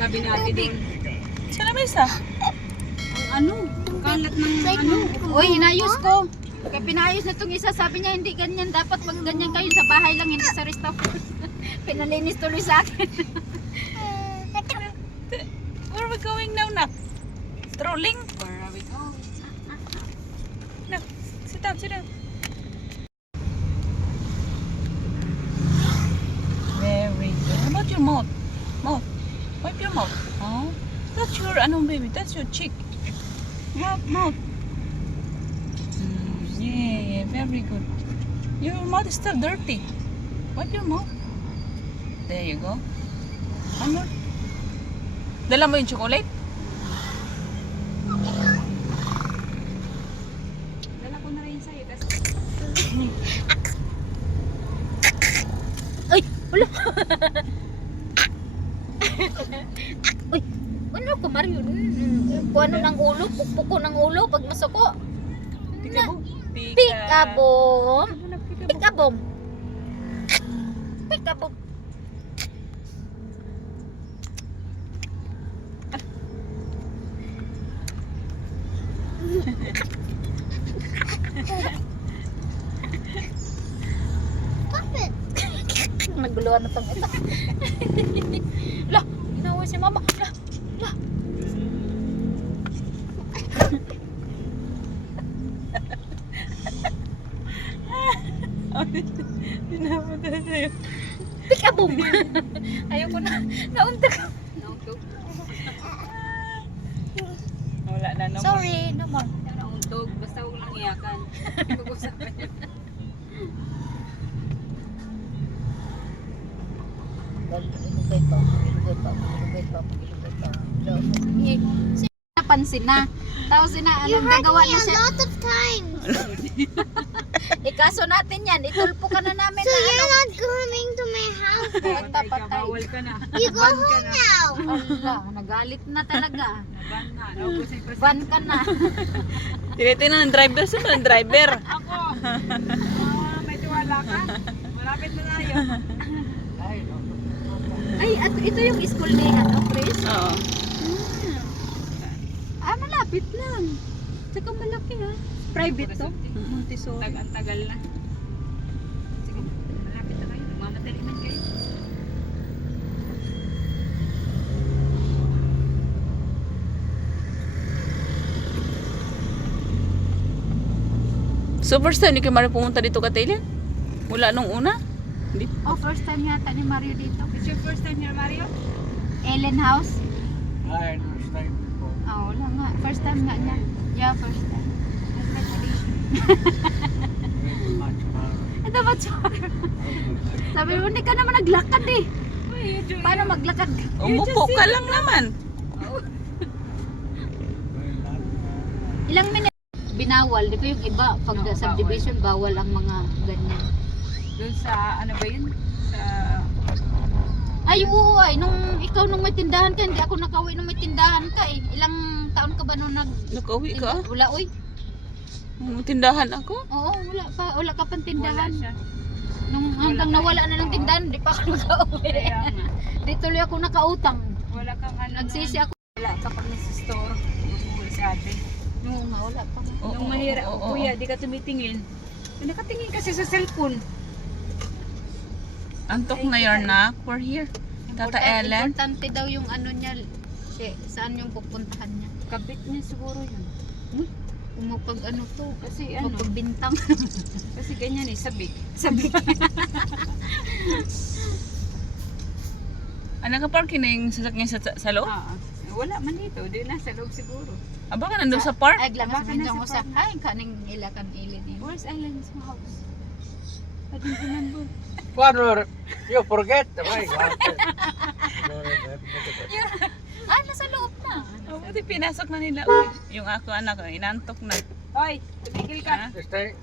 Sabi ni ate doon. Sa lamesa. Ano? Kalat ng ano? Uy, inayos ko. Kaya pinayos na itong isa. Sabi niya, hindi ganyan. Dapat pag ganyan kayo sa bahay lang, hindi sa restaurant. Pinalinis tuloy sa akin. Where are we going now, Nak? Strolling? Where are we going? Nak, sit down, sit down. Very good. How about your mouth? Mouth. Wipe your mouth. Oh, that's your, ano, baby? That's your cheek. Mouth. Yeah, very good. Your mouth is still dirty. Wipe your mouth. There you go. One more. Dala mo yung chocolate? Dala ko na rin sa'yo. Uy, wala. Uy, ano ko, Mario? Ano ng ulo? Pukpuko ng ulo pag masuko. Pikabong. Pikabom. Pikabom. Pikabom. Naguluhan na itong ito. Lah, ginawa si mama. Lah, lah. Pinapunta sa'yo. Pikabom. Ayoko na. Nauntak. Nauntog. Wala na naman. Sorry, naman. Nauntog. Basta huwag lang iyakan. Pag-usapan yun. Napansin na. Tapos anong gagawa na siya. of times. Ikaso natin yan. Itulpo ka na namin So na you're ano. not coming to my house. Patay ka, patay. Bawal ka na. You go home now. Ala, nagalit na talaga. Naban na. Naubos yung pasensya. Ban ka na. Tinitingnan ng driver. Saan ba ng driver? Ako. May tiwala ka. Malapit na tayo. Ay, at ito yung school ni ano, Chris? Oo. Malapit lang. Tsaka malaki ha. Private to? Montessori. Tagal na. Sige, malapit na kayo. Mamadali man kayo. So first time, hindi kayo Mario pumunta dito ka, Taylor? Wala nung una? Hindi. Oh, first time yata ni Mario dito. It's your first time here, Mario? Ellen House? I understand. Oh, wala nga. First time nga niya. Yeah, first time. Congratulations. Very much, Mara. Ito ba, Char? Sabi mo, hindi ka naman naglakad eh. Paano maglakad? Umupo ka lang naman. Ilang minutes? Binawal. Di ba yung iba, pag Oo, subdivision, bawal ang mga ganyan. Doon sa, ano ba yun? Sa... Ay, oo ay. Ikaw nung may tindahan ka, hindi ako nakauwi nung may tindahan ka eh. Ilang taon ka ba nung Nakauwi ka? Wala, uy. Anong tindahan ako? Oo, wala pa. Wala ka pang Wala tindahan. siya. Nung hanggang nawala na ng tindahan, di pa ako nakauwi. Kaya nga. Di tuloy ako nakautang. Wala kang ano. Nagsisi ako. Wala ka pag nasa store. Umuwi sa ate. Oo nga, wala pa. Oo, Nung mahirap, oo, oo. kuya, di ka tumitingin. Nakatingin kasi sa cellphone. Antok na yun, Nak. We're here. Tata Ellen. Importante daw yung ano niya. Saan yung pupuntahan niya. Kabit niya siguro yun. Kung mapag ano to. Kasi ano, Mapagbintang. kasi ganyan eh, sabik. Sabik. Ano ka parking na yung sasakyan sa loob? Wala man dito, di nasa loob siguro. Aba ka nandun sa park? Ay, lang Baka sa nasa ko sa. farm. Ay, kaning ilakan ilin eh. Where's Ellen's house? I don't remember. Father, you forget, right? Ah, nasa loob na. Oh, buti pinasok na nila. Uy, yung ako anak, inantok na. Hoy, tumigil ka. Stay.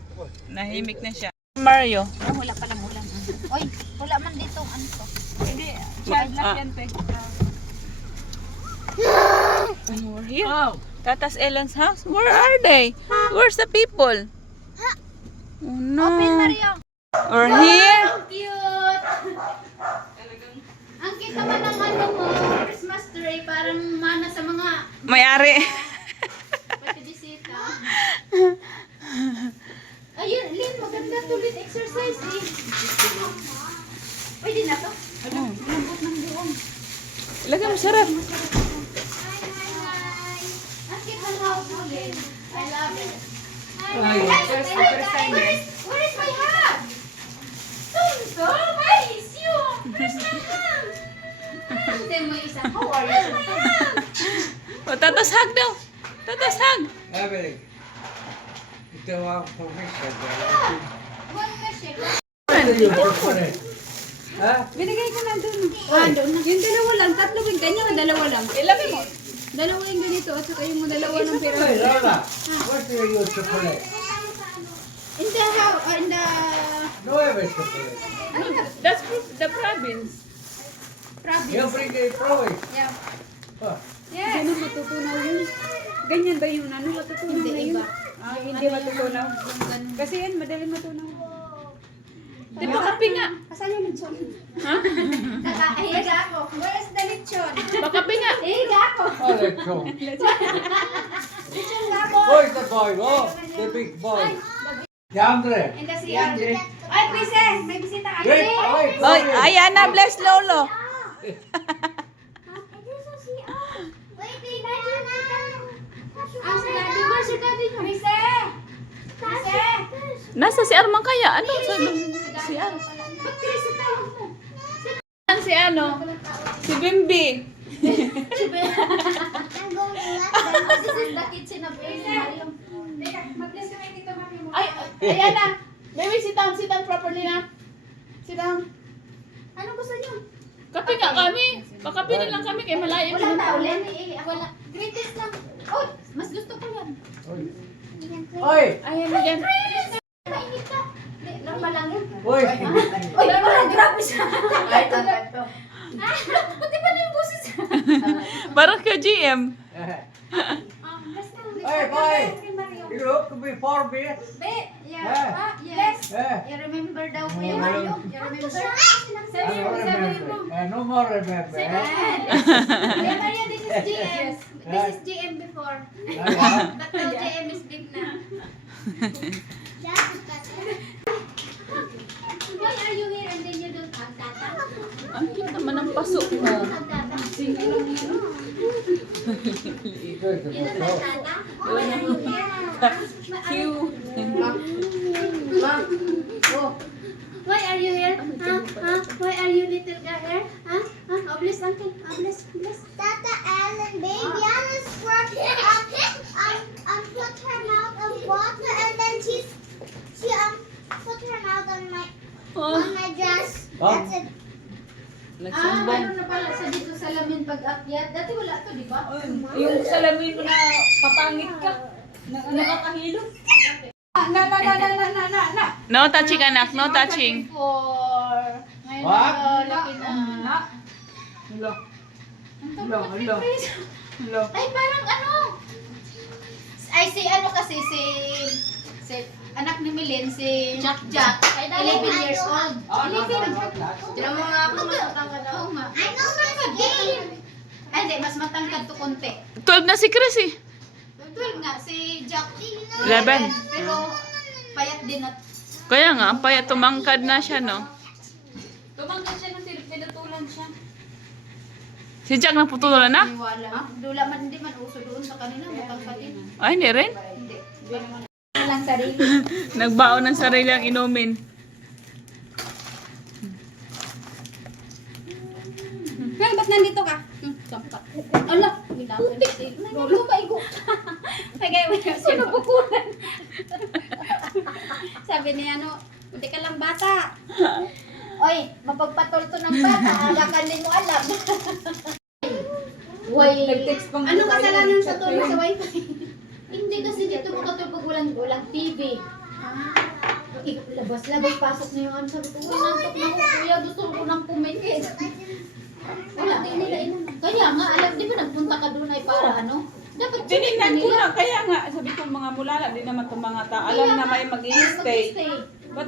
Nahimik na siya. Mario. Ah, wala palang ulan. Oy, wala man dito ang ano to. Hindi, child lock yan, pe. And we're here. Tata's Ellen's house. Where are they? Where's the people? Oh no. Open, Mario. We're here. Cute! Ang cute naman ng ano mo. Christmas Master ay parang mana sa mga May-ari. pati bisita. Ayun, Lin, maganda to Lin exercise eh. Pwede na to? Lambot ng buong. Ilagay mo sarap. Ang cute ng house mo, Lin. I love it. Ay, Where is my hug? Tonto, where is you? Where's my hug? Hindi mo isa. How are you? My hug. O, tatasag daw. Tatasag. Emily. Ito ang permission. One question. Ano yung chocolate? Ha? Binigay ko na dun. Doon na. Yung dalawa lang, tatlo yung kanya, dalawa lang. Ilagay mo. Dalawa yung ganito at saka yung dalawa ng pera. Hey, Lola. What do you use chocolate? In the house, in the... No ever chocolate. That's the province. You bring the province. Yeah. Oh. Yes. Ganun matutunaw yun. Ganyan ba yung ano, matutunaw Hindi, na yun? iba. Ah, hindi matutunaw. Kasi yan, madali matunaw. Di ba kape nga? Asan yung lechon? Ha? Nakahiga ako. Where is the lechon? Bakape nga. Higa ako. Oh, let's go. Lechon nga ako. Where's the boy? Oh, the big boy. Yandre. In the CR. Ay, Prise, may bisita ka. Great. Hindi. Oy, ayan na, bless Lolo. Wait, wait, wait. Ah, si Daddy. Where's your daddy? Prise. Prise. Nasa si Arman kaya? Ano? Si Ar. Ba't Prise tawag mo? Si ano? Si Bimbi. I'm going to let them. This is the kitchen of Mario. Teka, mag-bless kami dito, Mami mo. Ay, ayan na. Baby, sit down properly na. Sit down. Ano gusto niyo? Kape nga kami. Pakape na lang kami kay malayo. Wala tao, Lenny. Wala. Greatest lang. Oh, mas gusto ko yan. Oi. Ayan mo dyan. Kainit ka. Hindi, normal lang yun. Oi. Oy, parang grabe siya. Ay, tanggal to. Pati pa na yung boses. Parang ka GM. Hey, boy. You look to be 4 bit. Be, yeah. Yeah. Yes. Yeah. You remember daw ko yung Mario? You remember? I Sabi mo, don't sabi mo. remember. No more remember. Eh? Kuya Mario, this is GM. This is GM before. Yeah. But now GM is big na. Why are you here and then you don't have data? Ang cute naman ng paso mo. Have data? Ito You don't have data? Why are you here? Cute. Why are you here? Why are you little girl here? Oh, bless uncle. Oh, bless. Tata Ellen, baby Alice brought her put her mouth on water and then she put her mouth on my dress. That's it. Nagsumbong. Mayroon na pala sa dito salamin pag-akyat. Dati wala to, di ba? Yung salamin mo na papangit ka. Nakakahilo. Na. No touching anak, no touching. Before. Ngayon What? laki na. Hello. Ang Hello, tawag hello. Hello. Ay, parang ano? Ay, si ano kasi, si anak ni Milin, si Jack. 11 years old. 11. Tinan mo nga ako, matatangkad ako nga. I know this game. Ay, hindi, mas matangkad to konti. 12 na si Chris eh. 12 nga, si Jack. 11. Pero, payat din at Kaya nga, ang payat tumangkad na siya, no? Tumangkad siya ng tinutulan siya. Si Jack naputulan na? niwala. Dula man, hindi man uso doon sa kanila, matangkad din. Ay, hindi rin. Hindi. Lang sarili. Nagbaon ng sarili ang inumin. Well, ba't nandito ka? Sampak. Ala, putik. Lolo ba igo? Sino pukulan? Sabi niya, ano, hindi ka lang bata. Oy, mapagpatol to ng bata. Alakan din mo alam. Nag-text pang Ano kasalanan sa tulog sa wifi? Hindi kasi dito makatulog walang TV. Labas-labas, pasok na yung ano. Sabi ko, uy, nantok na ako. Kuya, gusto ko nang pumikit. Wala, nila inom. Kaya nga, alam, di ba nagpunta ka doon ay para ano? Dapat Tinignan ko nila. na, kaya nga, sabi ko mga mulala, di naman itong mga tao. Alam na may mag-i-stay. Mag-stay. Ba't